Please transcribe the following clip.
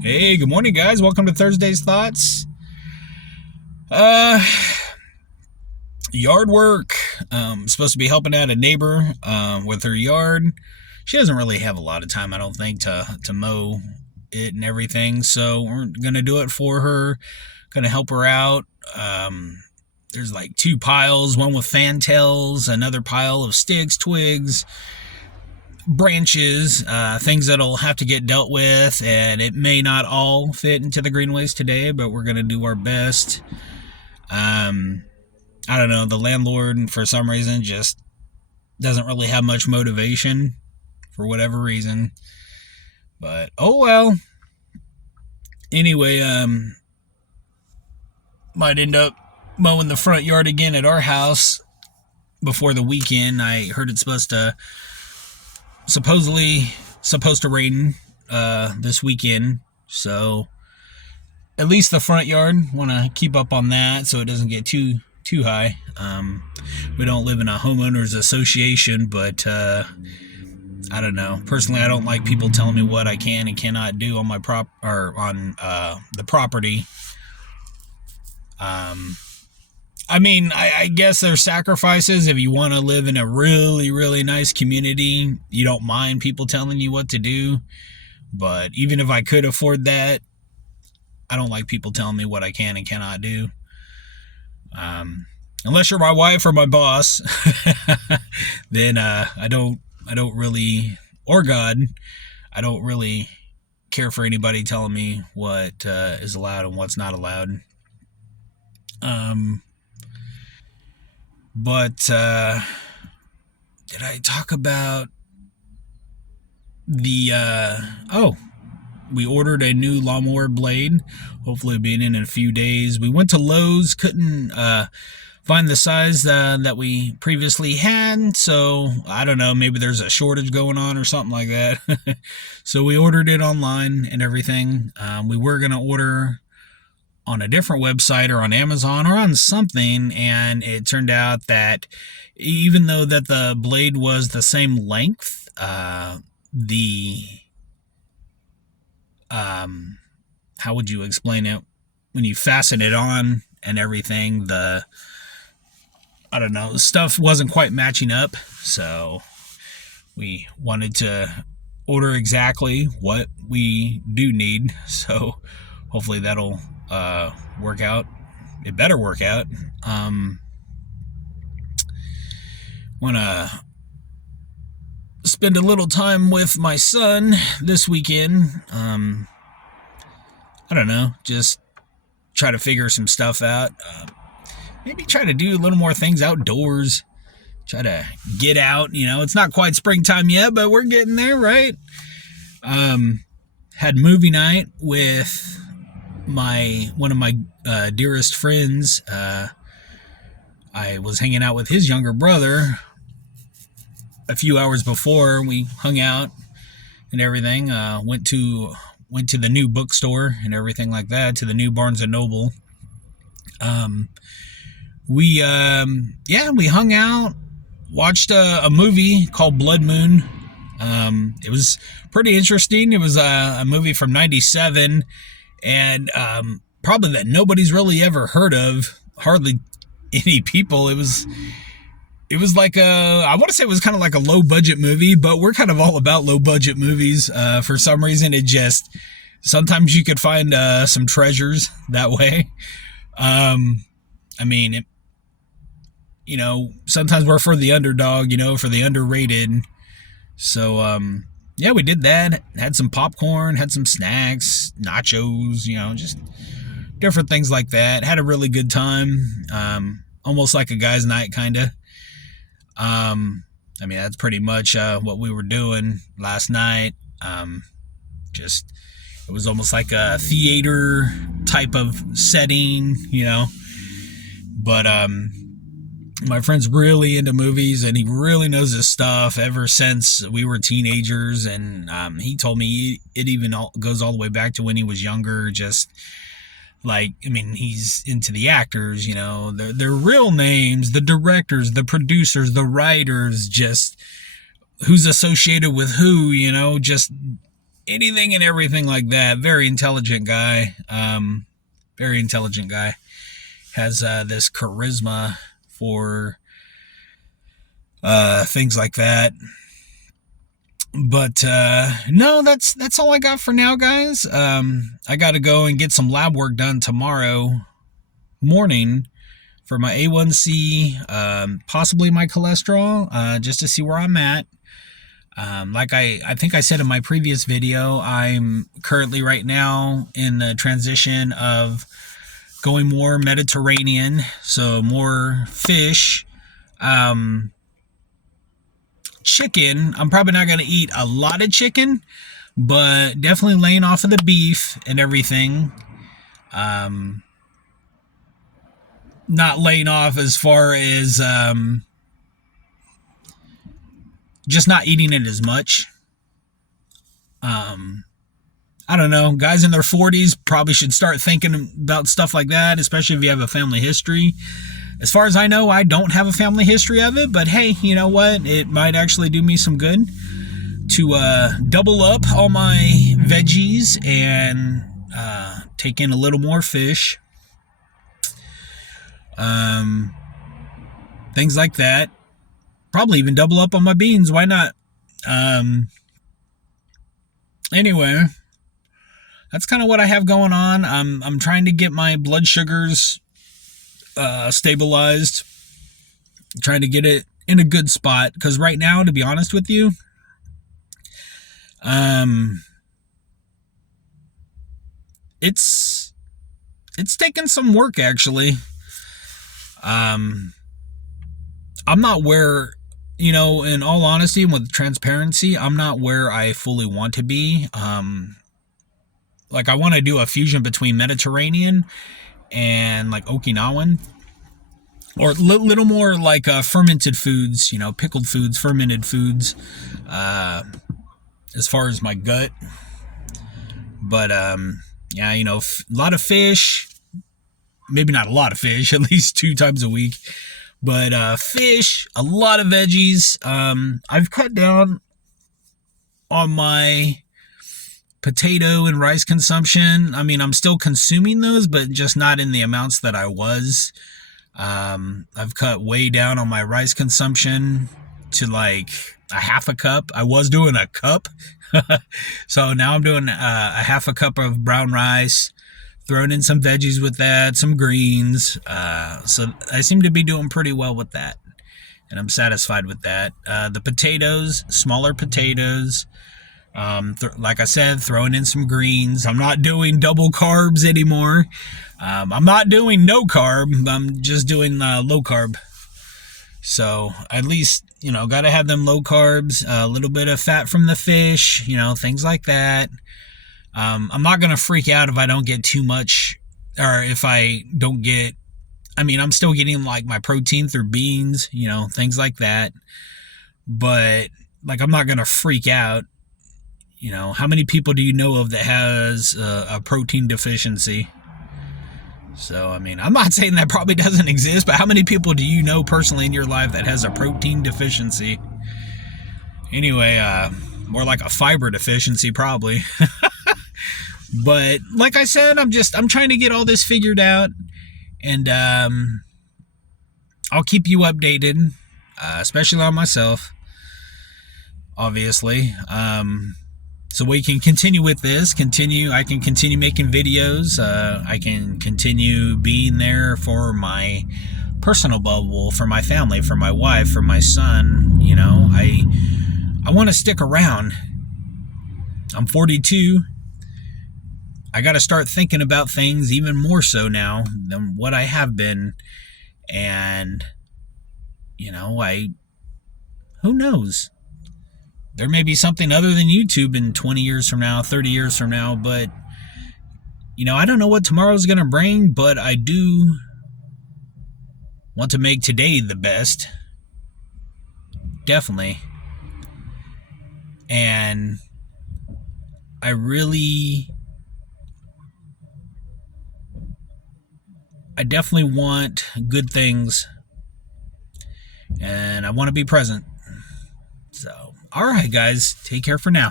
Hey, good morning, guys. Welcome to Thursday's Thoughts. Uh, Yard work. Supposed to be helping out a neighbor with her yard. She doesn't really have a lot of time, I don't think, to mow it and everything. So we're gonna do it for her. Gonna help her out. There's like two piles, one with fantails, another pile of sticks, twigs, branches, things that'll have to get dealt with, and it may not all fit into the greenways today, but we're gonna do our best. I don't know. The landlord, for some reason, just doesn't really have much motivation for whatever reason. But oh well. Anyway, might end up mowing the front yard again at our house before the weekend. I heard it's supposed to rain this weekend, so at least the front yard, want to keep up on that so it doesn't get too high. We don't live in a homeowners association, but I don't know. Personally, I don't like people telling me what I can and cannot do on my the property. I guess there's sacrifices if you want to live in a really, really nice community. You don't mind people telling you what to do. But even if I could afford that, I don't like people telling me what I can and cannot do. Unless you're my wife or my boss, then I don't really, or God, I don't really care for anybody telling me what is allowed and what's not allowed. But did I talk about we ordered a new lawnmower blade. Hopefully it'll be in a few days. We went to Lowe's, couldn't find the size that we previously had, so I don't know, maybe there's a shortage going on or something like that. So we ordered it online and everything. We were going to order on a different website or on Amazon or on something, and it turned out that even though that the blade was the same length, how would you explain it? When you fasten it on and everything, the stuff wasn't quite matching up. So we wanted to order exactly what we do need. So hopefully that'll work out. It better work out. Want to spend a little time with my son this weekend. I don't know, just try to figure some stuff out. Maybe try to do a little more things outdoors. Try to get out. It's not quite springtime yet, but we're getting there, right? Had movie night with one of my dearest friends. I was hanging out with his younger brother a few hours before. We hung out and everything. Went to the new bookstore and everything like that, to the new Barnes and Noble. We hung out, watched a movie called Blood Moon. It was pretty interesting. It was a movie from '97, and probably that nobody's really ever heard of. Hardly any people. It was like I want to say it was kind of like a low budget movie, but we're kind of all about low budget movies. For some reason, sometimes you could find some treasures that way. Sometimes we're for the underdog, for the underrated. So, we did that. Had some popcorn, had some snacks, nachos, just different things like that. Had a really good time. Almost like a guy's night, kind of. That's pretty much what we were doing last night. It was almost like a theater type of setting, But my friend's really into movies, and he really knows his stuff ever since we were teenagers. And he told me it even goes all the way back to when he was younger. Just he's into the actors, their real names, the directors, the producers, the writers, just who's associated with who, just anything and everything like that. Very intelligent guy. Very intelligent guy. Has this charisma for things like that. But no, that's all I got for now, guys. I got to go and get some lab work done tomorrow morning for my A1C, possibly my cholesterol, just to see where I'm at. Like I think I said in my previous video, I'm currently right now in the transition of going more Mediterranean, so more fish. Chicken, I'm probably not going to eat a lot of chicken, but definitely laying off of the beef and everything. Not laying off as far as just not eating it as much. I don't know. Guys in their 40s probably should start thinking about stuff like that, especially if you have a family history. As far as I know, I don't have a family history of it, but hey, you know what? It might actually do me some good to double up all my veggies and take in a little more fish. Things like that. Probably even double up on my beans. Why not? Anyway, that's kind of what I have going on. I'm trying to get my blood sugars stabilized, trying to get it in a good spot, because right now, to be honest with you, it's taken some work, actually. I'm not where, in all honesty and with transparency, I'm not where I fully want to be. Like, I want to do a fusion between Mediterranean and like Okinawan, or little more like fermented foods, pickled foods, fermented foods, as far as my gut. But yeah, a lot of fish, maybe not a lot of fish, at least 2 times a week, but fish, a lot of veggies. I've cut down on my potato and rice consumption. I mean, I'm still consuming those, but just not in the amounts that I was. I've cut way down on my rice consumption to like a half a cup. I was doing a cup. So now I'm doing a half a cup of brown rice, throwing in some veggies with that, some greens. So I seem to be doing pretty well with that, and I'm satisfied with that. The potatoes, smaller potatoes. Like I said, throwing in some greens. I'm not doing double carbs anymore. I'm not doing no carb. I'm just doing low carb. So at least, got to have them low carbs, a little bit of fat from the fish, things like that. I'm not going to freak out if I don't get too much, or if I don't get, I'm still getting like my protein through beans, things like that. But like, I'm not going to freak out. How many people do you know of that has a protein deficiency? So, I'm not saying that probably doesn't exist, but how many people do you know personally in your life that has a protein deficiency? Anyway, more like a fiber deficiency, probably. But like I said, I'm trying to get all this figured out, and I'll keep you updated, especially on myself, obviously. So we can continue with this, I can continue making videos, I can continue being there for my personal bubble, for my family, for my wife, for my son. I want to stick around. I'm 42. I got to start thinking about things even more so now than what I have been. And, who knows? There may be something other than YouTube in 20 years from now, 30 years from now, but, I don't know what tomorrow's going to bring, but I do want to make today the best. Definitely. And I definitely want good things, and I want to be present. So, all right, guys, take care for now.